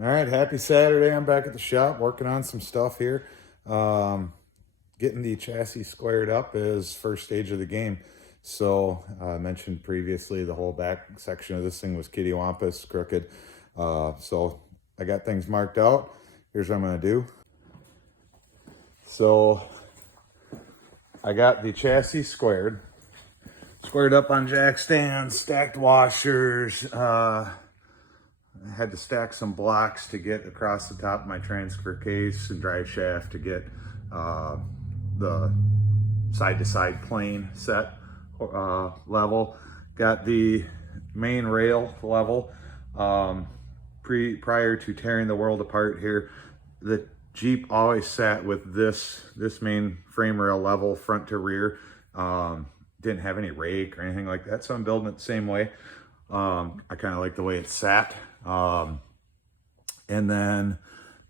All right, happy Saturday. I'm back at the shop working on some stuff here. Getting the chassis squared up is first stage of the game. So I mentioned previously the whole back section of this thing was kittywampus, crooked. So I got things marked out. Here's what I'm going to do. So I got the chassis squared up on jack stands, stacked washers, I had to stack some blocks to get across the top of my transfer case and drive shaft to get the side-to-side plane set level. Got the main rail level. Prior to tearing the world apart here, the Jeep always sat with this main frame rail level, front to rear. Didn't have any rake or anything like that, so I'm building it the same way. I kind of like the way it sat. And then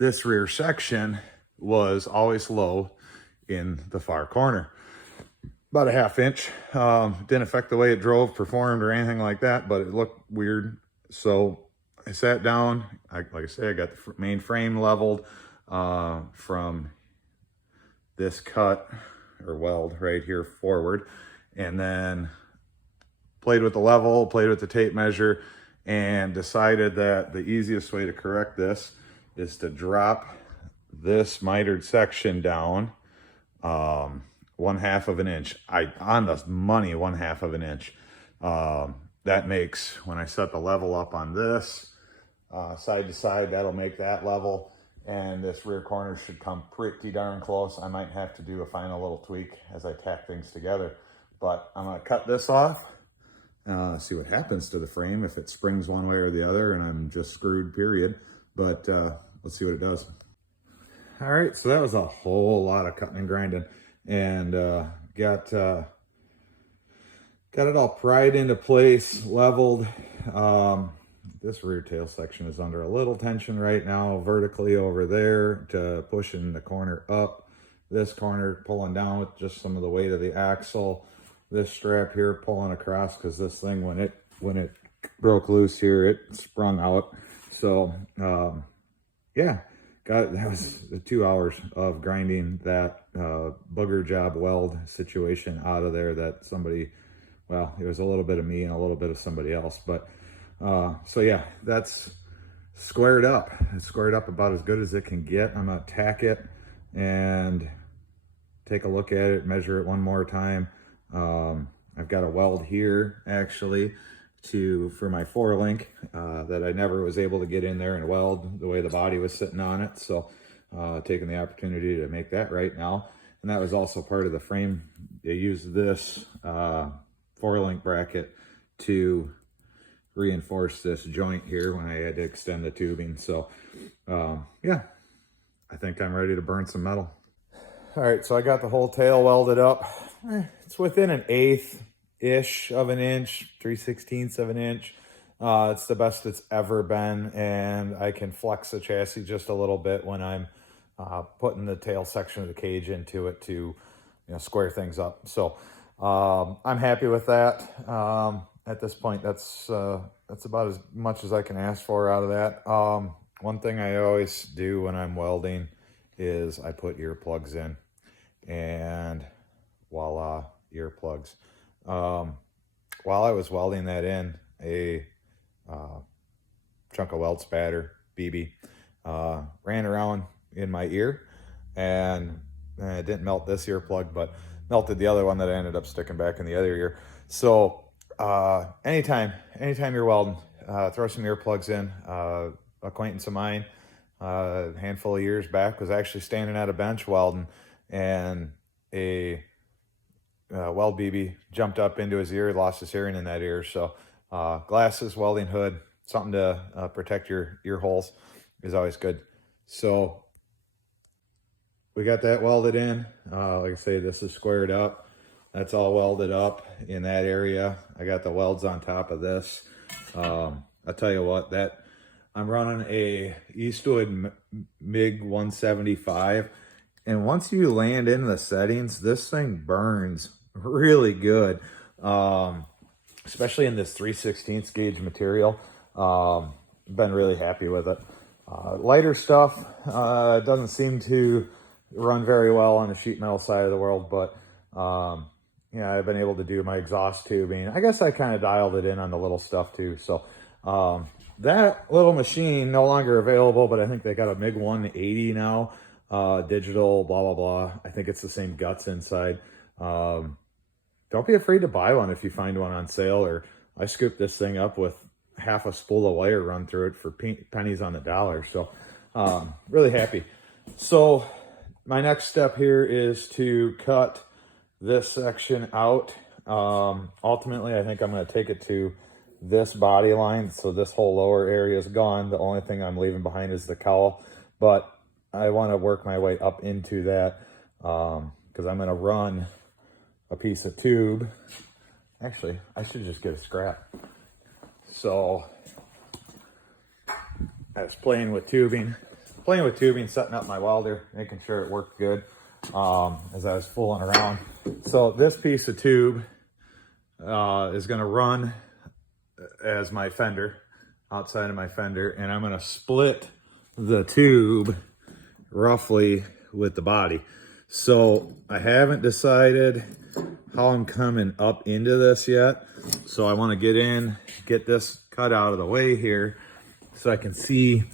this rear section was always low in the far corner, about a ½ inch. Didn't affect the way it drove, performed, or anything like that, but it looked weird. So I sat down. Like I say, I got the main frame leveled from this cut or weld right here forward, and then played with the level, played with the tape measure, and decided that the easiest way to correct this is to drop this mitered section down 1/2 of an inch. On the money, 1/2 of an inch. That makes, when I set the level up on this side to side, that'll make that level, and this rear corner should come pretty darn close. I might have to do a final little tweak as I tack things together, but I'm gonna cut this off. See what happens to the frame, if it springs one way or the other, and I'm just screwed, period. But let's see what it does. All right, so that was a whole lot of cutting and grinding, and got it all pried into place, leveled. This rear tail section is under a little tension right now, vertically over there to pushing the corner up. This corner pulling down with just some of the weight of the axle. This strap here pulling across, because this thing, when it broke loose here, it sprung out. So yeah, that was 2 hours of grinding that booger job weld situation out of there. That somebody, well, it was a little bit of me and a little bit of somebody else, but so yeah, that's squared up. It's squared up about as good as it can get. I'm gonna tack it and take a look at it, measure it one more time. I've got a weld here actually for my 4-link that I never was able to get in there and weld the way the body was sitting on it. So taking the opportunity to make that right now. And that was also part of the frame. They used this 4-link bracket to reinforce this joint here when I had to extend the tubing. So yeah, I think I'm ready to burn some metal. All right, so I got the whole tail welded up. It's within 1/8 of an inch, 3/16 of an inch. It's the best it's ever been, and I can flex the chassis just a little bit when I'm putting the tail section of the cage into it to, square things up. So I'm happy with that. At this point, that's about as much as I can ask for out of that. One thing I always do when I'm welding is I put earplugs in, and voila, earplugs. While I was welding that in, a chunk of weld spatter, BB, ran around in my ear, and it didn't melt this earplug, but melted the other one that I ended up sticking back in the other ear. So anytime you're welding, throw some earplugs in. Acquaintance of mine, a handful of years back, was actually standing at a bench welding, and a weld BB jumped up into his ear, lost his hearing in that ear. So glasses, welding hood, something to protect your ear holes is always good. So we got that welded in. Like I say, this is squared up. That's all welded up in that area. I got the welds on top of this. I'll tell you what, that I'm running a Eastwood MiG 175, and once you land into the settings, this thing burns really good, especially in this 3/16 gauge material. Been really happy with it. Lighter stuff doesn't seem to run very well on the sheet metal side of the world, but yeah, I've been able to do my exhaust tubing. I guess I kind of dialed it in on the little stuff too. So that little machine no longer available, but I think they got a MiG 180 now, digital, blah, blah, blah. I think it's the same guts inside. Don't be afraid to buy one if you find one on sale. Or I scooped this thing up with half a spool of wire run through it for pennies on the dollar. So really happy. So my next step here is to cut this section out. Ultimately, I think I'm going to take it to this body line. So this whole lower area is gone. The only thing I'm leaving behind is the cowl, but I want to work my way up into that because I'm going to run a piece of tube. Actually, I should just get a scrap. So I was playing with tubing, setting up my welder, making sure it worked good as I was fooling around. So this piece of tube is going to run as my fender, outside of my fender, and I'm going to split the tube roughly with the body. So I haven't decided how I'm coming up into this yet. So I want to get this cut out of the way here so I can see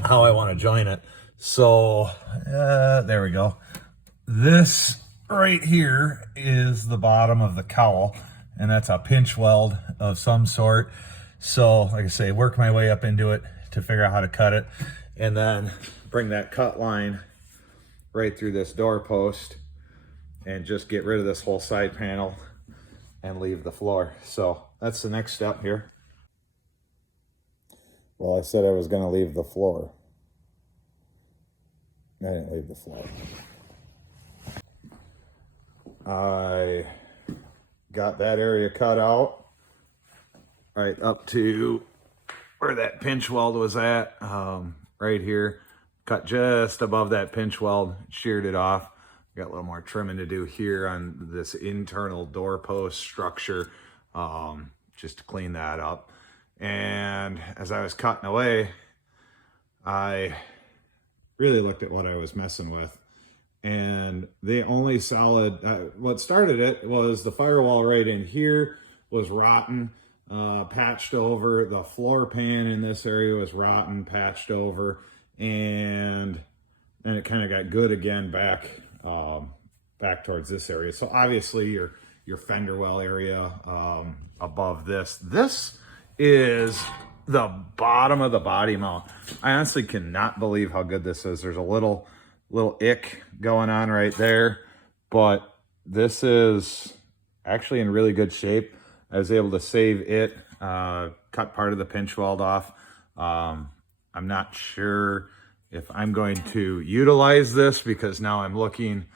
how I want to join it. So there we go. This right here is the bottom of the cowl, and that's a pinch weld of some sort. So like I say, work my way up into it to figure out how to cut it, and then bring that cut line right through this door post and just get rid of this whole side panel and leave the floor. So that's the next step here. Well, I said I was going to leave the floor. I didn't leave the floor. I got that area cut out right up to where that pinch weld was at, right here. Cut just above that pinch weld, sheared it off. Got a little more trimming to do here on this internal doorpost structure, just to clean that up. And as I was cutting away, I really looked at what I was messing with. And the only solid, what started it was the firewall right in here was rotten, patched over. The floor pan in this area was rotten, patched over. And then it kind of got good again back towards this area. So obviously your fender well area above this is the bottom of the body mount. I honestly cannot believe how good this is. There's a little ick going on right there, but this is actually in really good shape. I was able to save it, cut part of the pinch weld off. I'm not sure if I'm going to utilize this because now I'm looking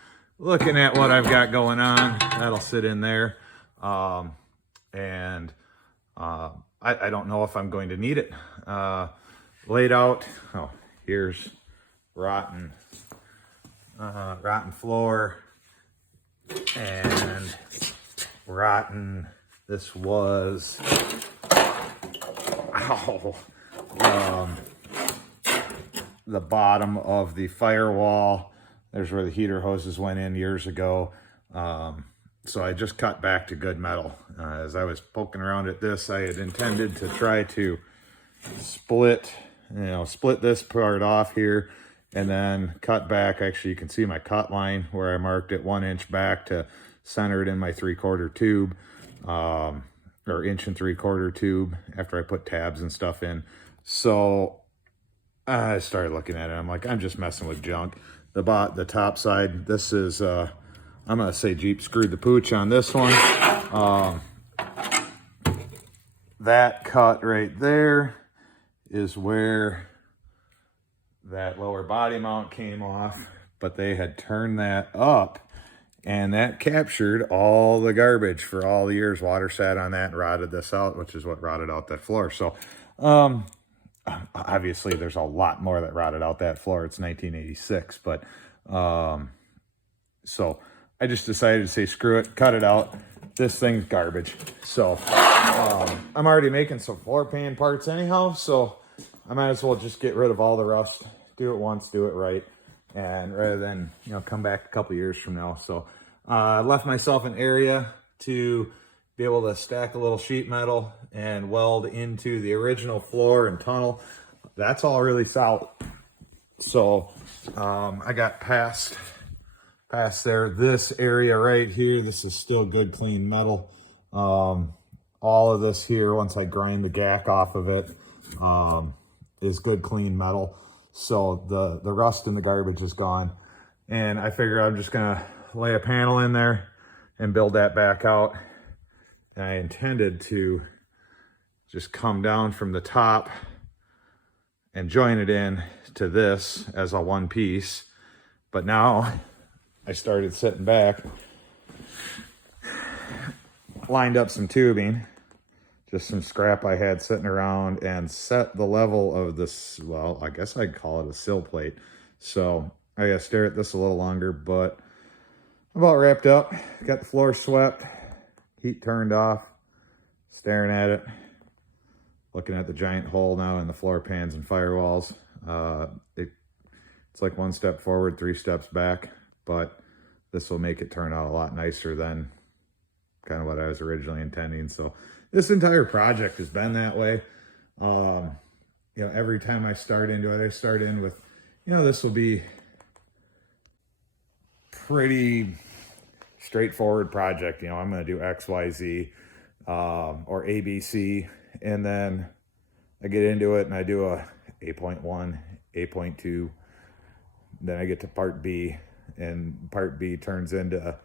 at what I've got going on. That'll sit in there. I don't know if I'm going to need it. Laid out, oh, here's rotten floor and rotten, this was, the bottom of the firewall. There's where the heater hoses went in years ago. So I just cut back to good metal. As I was poking around at this, I had intended to try to split this part off here and then cut back. Actually, you can see my cut line where I marked it 1 inch back to center it in my 3/4 tube, or 1 3/4 tube after I put tabs and stuff in. So I started looking at it. I'm like, I'm just messing with junk. The top side, this is, I'm going to say Jeep screwed the pooch on this one. That cut right there is where that lower body mount came off, but they had turned that up and that captured all the garbage for all the years. Water sat on that and rotted this out, which is what rotted out that floor. So, obviously there's a lot more that rotted out that floor. It's 1986, but, so I just decided to say, screw it, cut it out. This thing's garbage. So, I'm already making some floor pan parts anyhow. So I might as well just get rid of all the rust. Do it once, do it right. And rather than, you know, come back a couple years from now. So I left myself an area to be able to stack a little sheet metal and weld into the original floor and tunnel. That's all really solid. So I got past there. This area right here, this is still good clean metal. All of this here, once I grind the gack off of it, is good clean metal. So the rust and the garbage is gone. And I figure I'm just gonna lay a panel in there and build that back out. And I intended to just come down from the top and join it in to this as a one piece. But now I started sitting back, lined up some tubing, just some scrap I had sitting around, and set the level of this, well, I guess I'd call it a sill plate. So I gotta stare at this a little longer, but I'm about wrapped up. Got the floor swept, heat turned off, staring at it, looking at the giant hole now in the floor pans and firewalls. It's like one step forward, 3 steps back, but this will make it turn out a lot nicer than kind of what I was originally intending. So this entire project has been that way. You know, every time I start into it, I start in with, you know, this will be pretty straightforward project. You know, I'm going to do X, Y, Z, or ABC. And then I get into it and I do a 8.1, 8.2. Then I get to part B, and part B turns into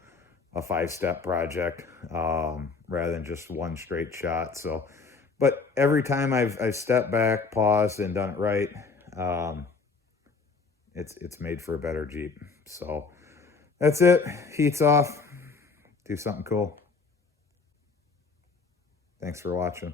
a 5-step project, rather than just one straight shot. So, but every time I've stepped back, paused, and done it right, it's made for a better Jeep. So that's it. Heat's off. Do something cool. Thanks for watching.